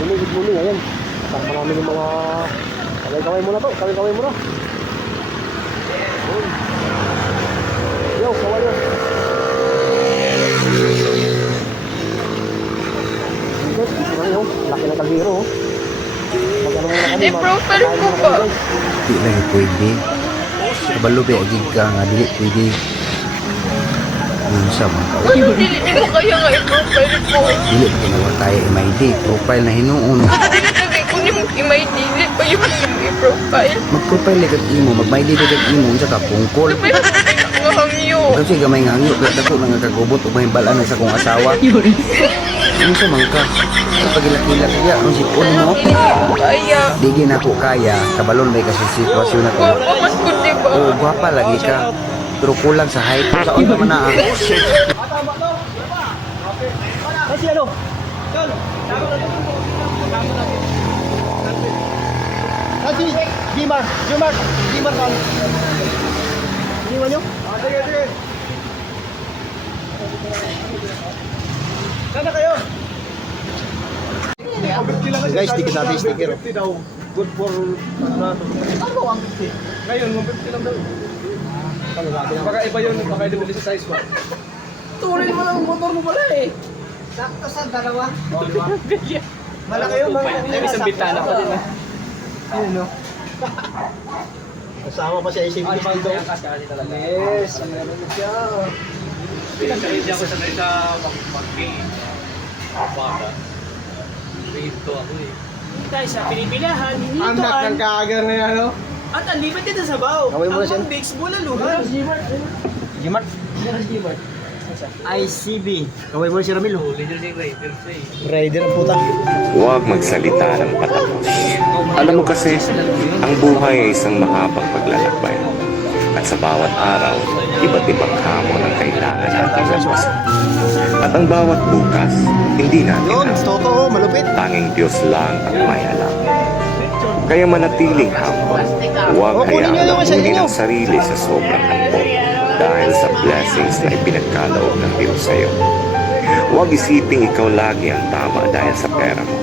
Muli, good muli, ayan. Kasama namin yung mga kaway-kaway muna to, kaway-kaway muna. Yo, kaway yun. Laki ng oh. Kami, May mag- profile ko ba? kami, guys. Di lagi pwede. Kabalo ba agig ka nga dili pwede. Yun sa mga ka. Ano dili mo kaya nga i-profile ko? Dili ko na kaya MID. Profile na hinuon. Dili lagi ko ni imay dili pa yung i-profile. Mag-profile agad imo. Mag-MID agad imo. Sa ka pungkol. May nga hangyo. Kasi gamay nga hangyo. Kaya dako nga kagubot. O may balaan sa kong asawa. Ano sa man ka? Sa pagilak-ilak niya. Ang sipon mo. Dili kaya. Digi na ko kaya. Kabalon ba kasi sitwasyon na ko. Guwapa mas ko diba? Oo, gwapa lagi ka. Pero kulang sa height. Sa naman na ang Kasi ano? Kasi, Gmar, Gmar, Gmar kan. Iniwan nyo? Ah, sige, sige. Sana kayo? Guys, ticket natin sticker. Good for ano Ano ang 50? Ngayon, 150 lang daw. Baka iba yun, baka hindi sa size mo. Tuloy mo lang ang motor mo pala eh. Sakto sa dalawa. Malaki yung mga May isang bintana pa din eh. Yun, no? Kasama pa siya isip Ay, dito. Yes, meron na siya. Hindi ako sanay sa mag-pay. Baka. Rito ako eh. Tayo sa pinipilahan. Anak ng kaagar na yan, no? At ang limit dito sa baw. Gawin mo na Ang siya. pang-mix, bulaluhan. Gimart. ICB. Kaway mo na si Ramil, oh. Rider siya. Rider ang puta. Huwag magsalita ng patapos. Alam mo kasi, ang buhay ay isang mahabang paglalakbay. At sa bawat araw, iba't ibang hamon ang kailangan nating lampasan. At ang bawat bukas, hindi natin Yun, totoo, malupit. Tanging Diyos lang ang may alam. Kaya manatiling humble. Huwag hayaan yung sa lamunin inyo. ang sarili sa sobrang handog dahil sa blessings na ipinagkaloob ng Diyos sa iyo. Huwag isiping ikaw lagi ang tama dahil sa pera mo.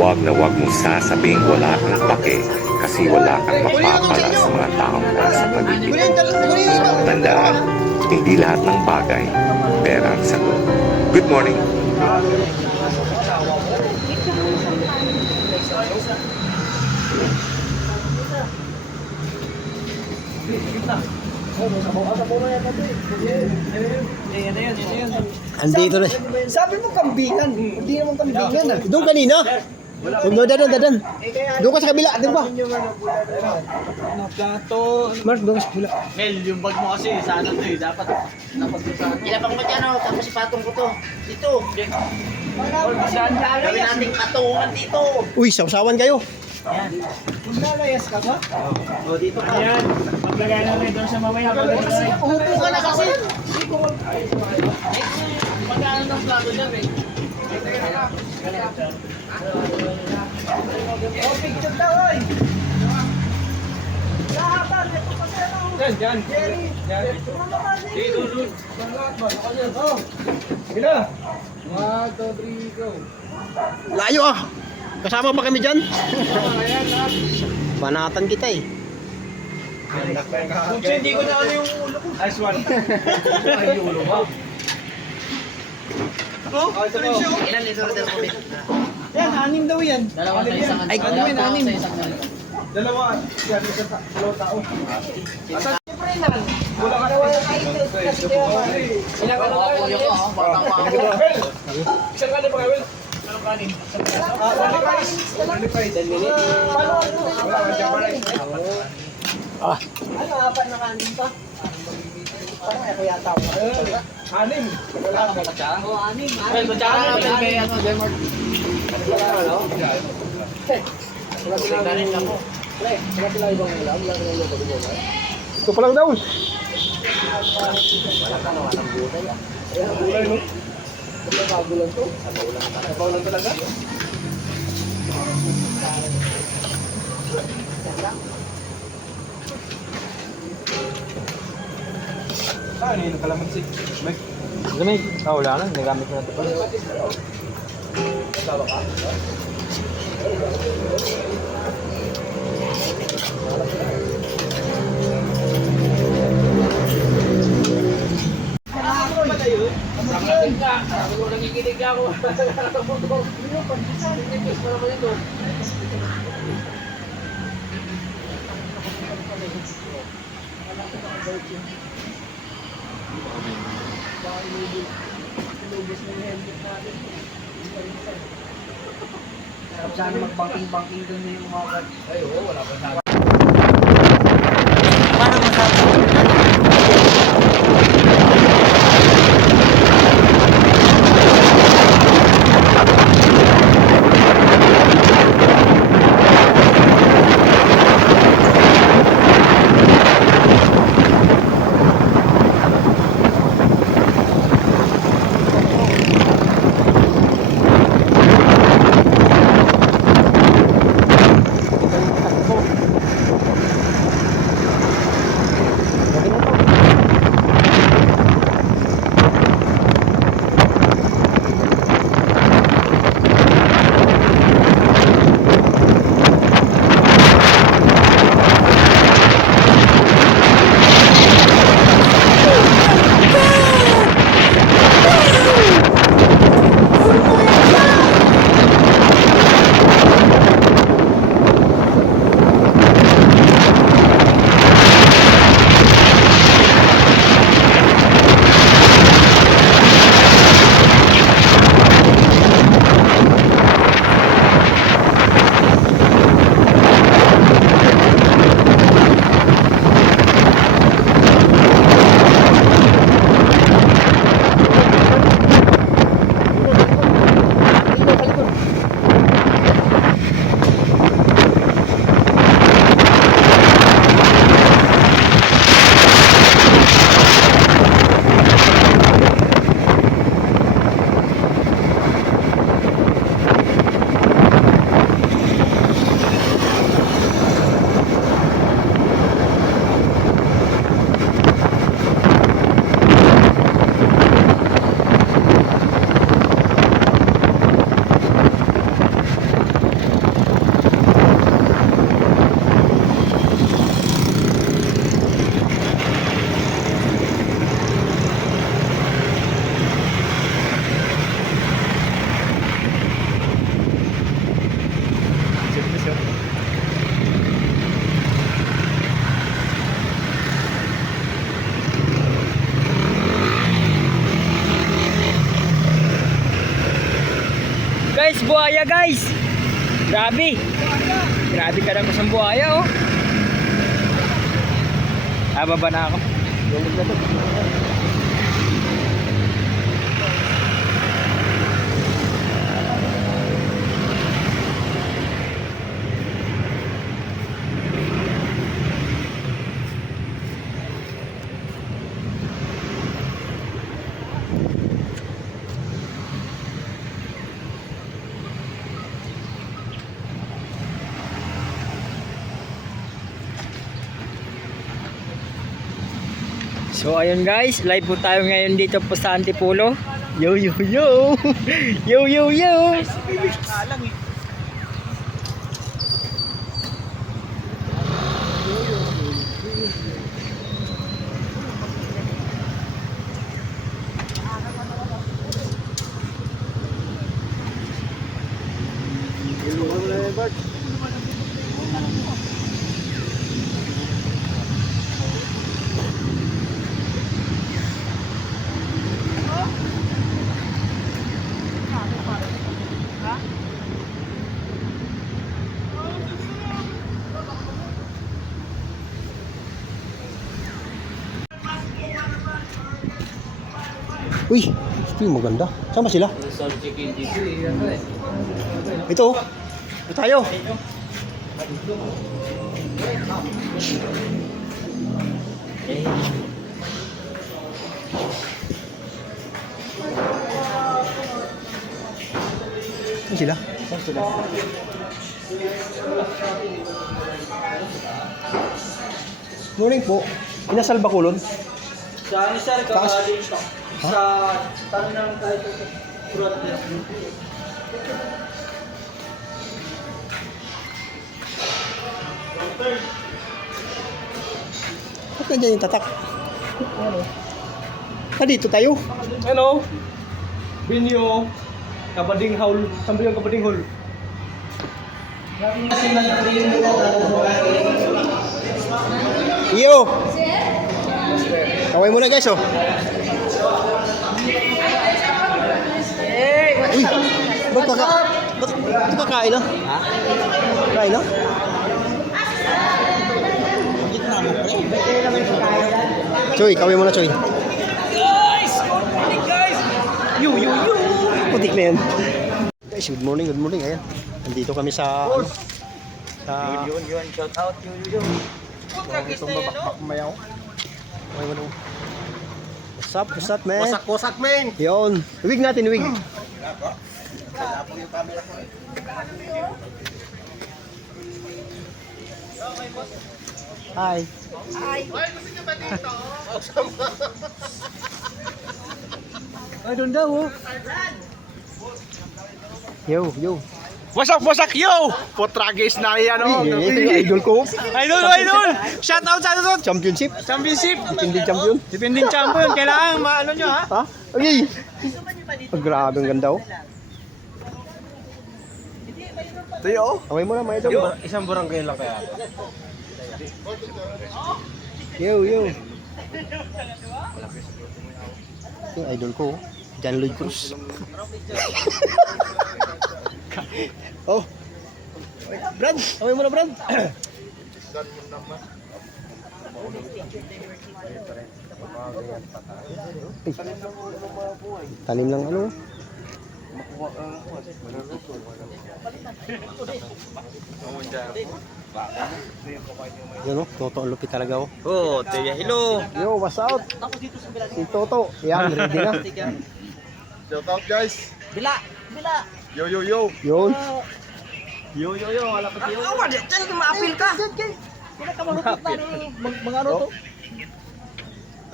Huwag na huwag mong sasabing wala kang pake kasi wala kang mapapala sa mga taong nasa paligid. Tandaan, hindi lahat ng bagay pera ang sagot. Good morning. Andito na. Sabi mo kambingan. Hindi naman kambingan ah. Doon kanina. Doon, dadan, dadan. Doon ka sa kabila, di ba? Plato. Mark, doon ka sa kabila. Mel, yung bag mo kasi sa ano to eh. Dapat dapat sa Ilapang mo dyan, oh. tapos ipatong ko to. Dito. Gawin Gawin nating patungan dito. Uy, sausawan kayo. Kung lalayas ka ba? O, dito ka. Umupo ka na kasi. Magkano ng plato dyan, eh? Oh, picture daw oy. Lahatan, ito kasi ano. Yan, yan. Jerry. Din. Dudut. Oh. Bila. One, two, three, go. Layo ah. Kasama ba kami dyan? Banatan kita eh. Kung hindi ko na ano yung ulo ko. Nice one. Ay, yung ulo mo. Oh. Ilan ito rin? Yan, anim daw yan. Dalawa sa isang Ay, ano yun, anim. Dalawa. Yan, isang dalawang tao. Siyempre na. Wala ka daw yung itis kasi kaya nga. Ilan ka lang kuya ko, oh. Bata pa ako. Isang kanin pa kayo. Ah, wala ka itis ka lang. Paluan mo na yung Ah. Ano, apat na kanin pa? Parang ako yata ako. Anim. Oh, anim. Well, kutsara na lang kay ano, Demar. Kanin ka mo. Ito pa lang daw. Ano yun, kalamansi. May Gamay. Ah, wala na. Nagamit ko na ito. Nangikinig ako. Sana mag-banking-banking doon yung mga Ay, oo, wala pa sa guys! Grabe! Grabe ka naman sa buhaya oh! Ah, baba na ako. So ayun guys, live po tayo ngayon dito po sa Antipolo. Yo yo yo! Yo yo yo! Uy, ito yung maganda. Sama sila? Ito. oh. Ito tayo. Saan sila? Saan sila? Morning po. Inasal ba kulon? Sa ano sir, kakaling pa. Sa tanong ng kahit surat niya. Ba't nandiyan yung tatak? Ah, dito tayo. Ano? Binyo. Kabading haul. Sambil yung kabading haul. Iyo! Kaway muna guys, oh. Uy, ba't kaka... Ba't ito kakain, no? Ha? Kakain, no? Choy, kaway muna, Choy. Guys! guys! Yo, yo, yo! Putik na yan. Guys, good morning, good morning. Ayan. Nandito kami sa... Ano, sa... Yun, yun, shout out, yun, yun, yun. Itong babakbak mayaw. Okay mo What's up, what's up, man? Wasak, wasak, man! Yun. Wig natin, wig. Hi. Hi. Ay, doon daw, oh. Yo, yo. Wasak, wasak, yo! Potragis na yan, oh. Ito yung idol ko. Idol, idol! Shout out, shout out! Championship. Championship! Hindi champion. Depending champion, kailangan maano nyo, ha? Ha? Okay. Oh, grabe ang ganda oh. Tayo, oh. Away mo na mga idol. Isang barangay lang kaya. Yo, yo. Yung idol ko, oh. John Lloyd Cruz. oh. Brad, away mo na Brad. Tanim lang ano. Yun oh, Toto ang lupit talaga oh. Oh, Tia, hello! Yo, what's up? Si Toto. Yan, ready na. Shout out, guys! Bila! Bila! Yo, yo, yo! Yun. Yo, yo, yo! Wala pa tayo. Awa, dyan ka maapil ka! Wala ka marupit na ano, mga ano to?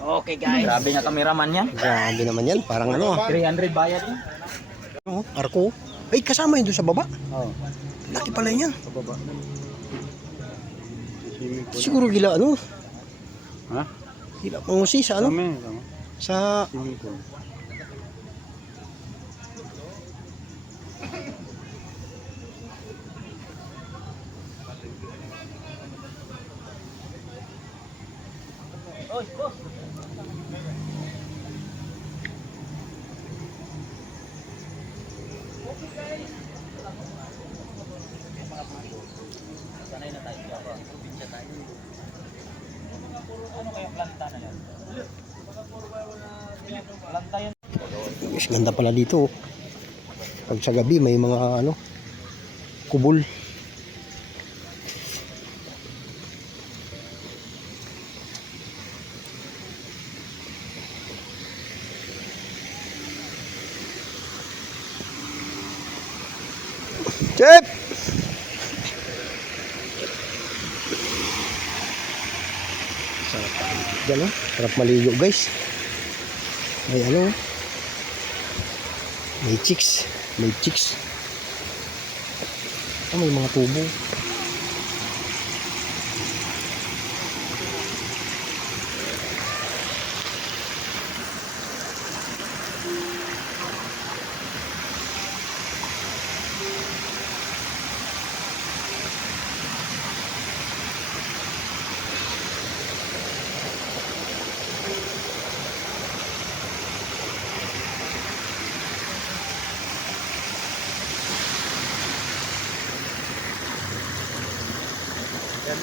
Okay guys. Grabe nga kameraman yan. Grabe naman yan. Parang ano ah. 300 bayad yun. Ano, arko. Ay, kasama yun doon sa baba. Oo. Laki pala yan. Sa baba. Siguro gila ano? Ha? Gila pangusi sa ano? Sa... Mas ganda pala dito. oh. Pag sa gabi may mga ano kubol. Chip! Sarap. Diyan oh. Sarap maligo guys. May ano oh. May chicks. May chicks. Ah, may mga tubo.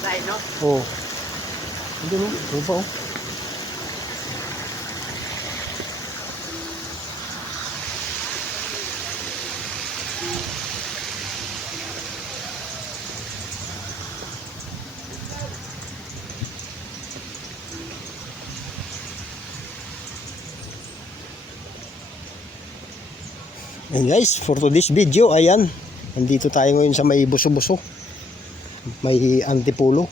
Eh, no? Oh. Hindi mo. Ano pa oh. And guys, for today's video, ayan. Nandito tayo ngayon sa may buso-buso. May antipulo.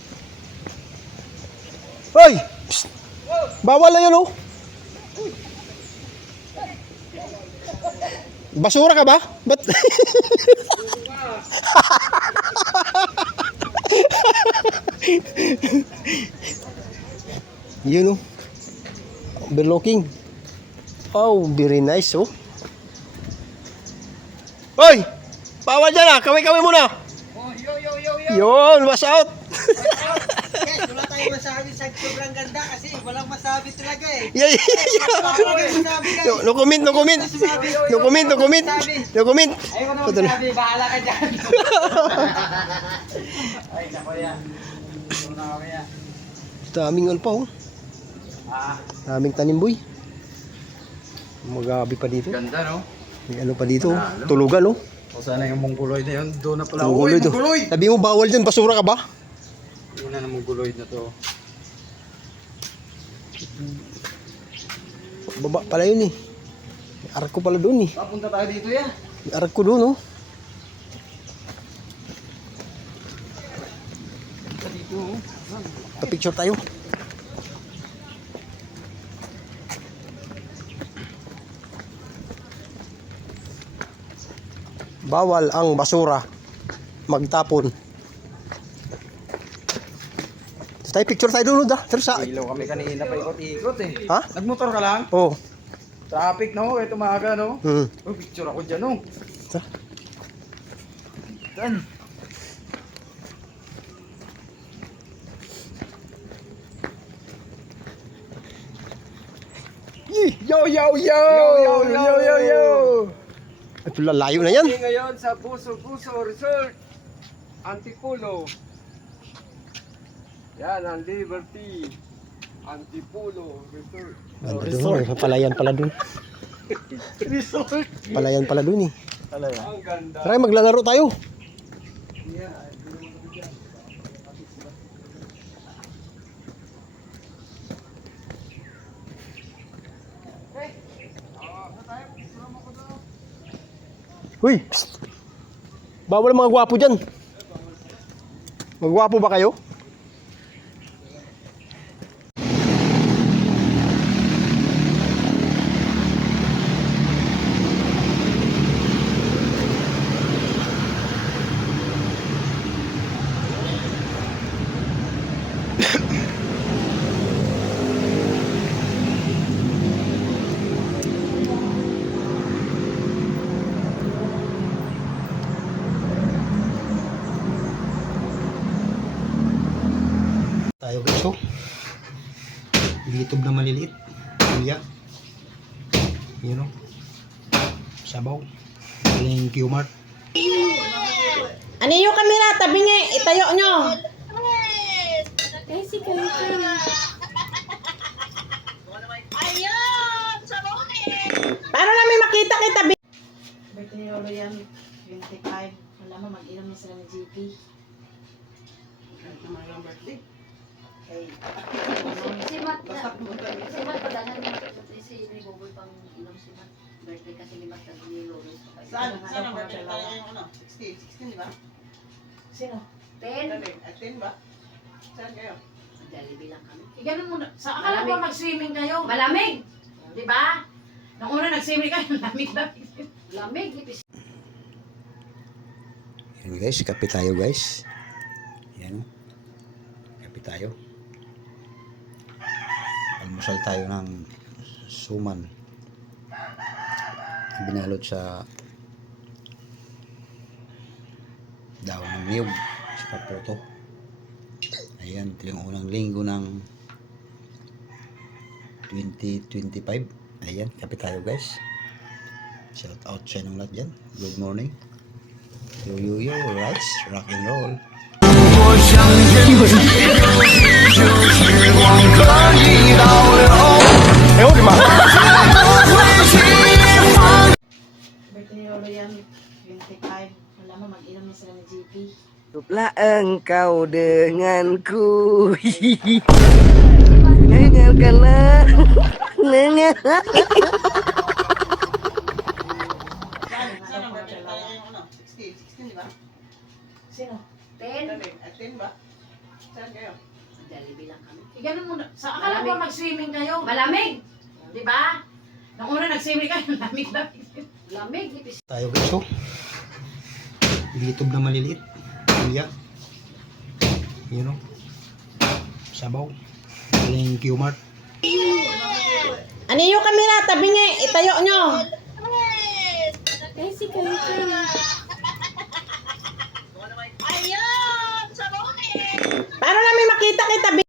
Hoy! Bawal na yun oh. Basura ka ba? Ba't? yun oh. Overlooking. Oh, very nice oh. Hoy! Bawal dyan ah! Kaway-kaway muna! Yun! Watch out! Guys, wala tayong masabi sa sobrang ganda kasi walang masabi talaga eh. Yeah, yeah. No, no comment, no comment. No comment, no comment. No comment. Ayaw ko Ito na. masabi, bahala ka dyan. Daming ano pa oh. Daming tanim boy. Magabi pa dito. Ganda, no? May ano pa dito. oh. Tulugan oh. O sana yung mongoloid na yun, doon na pala. Mongoloid oh. Sabi mo bawal dyan, basura ka ba? Yun na ng mongoloid na to. Baba pala yun eh. May arak ko pala doon eh. Papunta tayo dito, ya. May arak ko doon oh. Pa-picture tayo. Bawal ang basura magtapon. Tayo picture tayo doon, da. Pero sa Ilaw kami kanina pa ikot-ikot eh. Ha? Nagmotor ka lang? Oh. Traffic no, ito maaga no. Hmm. Oh, picture ako dyan no. Sa? Dan. Yo yo yo! Yo yo yo yo yo! Ay, pula, layo na yan. ngayon sa Puso Puso Resort, Antipulo. Yan ang Liberty. Antipulo Resort. Ganda doon. May palayan pala doon. Palayan pala doon eh. Ang ganda. Tara, maglalaro tayo. Uy! Bawal mga gwapo dyan. Magwapo ba kayo? Tayo guys, oh. Litob na maliliit. Kuya. Yun, oh. Sabaw. Galing Q-Mart. Ano yung kamera? Tabi niya, itayo nyo. Para namin makita kita. Birthday ni Lolo yan, 25. Wala mo, mag-inom na sila ng GP. Kay, Si Mat, si Mat padalan mo si ni Bobol pang inom si Mat. Birthday kasi ni Mat ni Lolo. Saan? Saan ang birthday pala yung ano? 16? 16 di ba? sino? Ten, At 10 ba? Saan kayo? Jollibee lang kami. Iganon mo na. Sa akala ko mag-swimming kayo. Malamig! Di ba? Nung una nag-swimming kayo, lamig-lamig. Lamig, ipis. Yan guys, kape tayo guys. Yan. Kape tayo. Almusal tayo ng suman. Binalot sa daon ng niyog sa kaproto. Ayan, ito yung unang linggo ng 2025. Ayan, kape tayo guys. Shout out sa inyong lahat dyan. Good morning. Yo yo yo, rights, rock and roll. Birthday ni Lolo yan, 25. Wala mo, mag-inom sila ng GP. Hiduplah engkau denganku. Dengarkanlah. Dengar. Saan ang birthday pala yung? 16? 16 di ba? Sino? Ten, At 10 ba? Saan kayo? Jollibee lang kami. Iganon mo na. Sa akala ko mag-swimming kayo. Malamig! Di ba? Nung una nag-swimming kayo, lamig-lamig. Lamig, ipis. Tayo guys, oh. Bilitob na maliliit. Kuya. Yun, oh. Sabaw. Galing Q-Mart. Ano yung kamera? Tabi nga, itayo nyo. Kasi, kasi. Paano namin makita kita?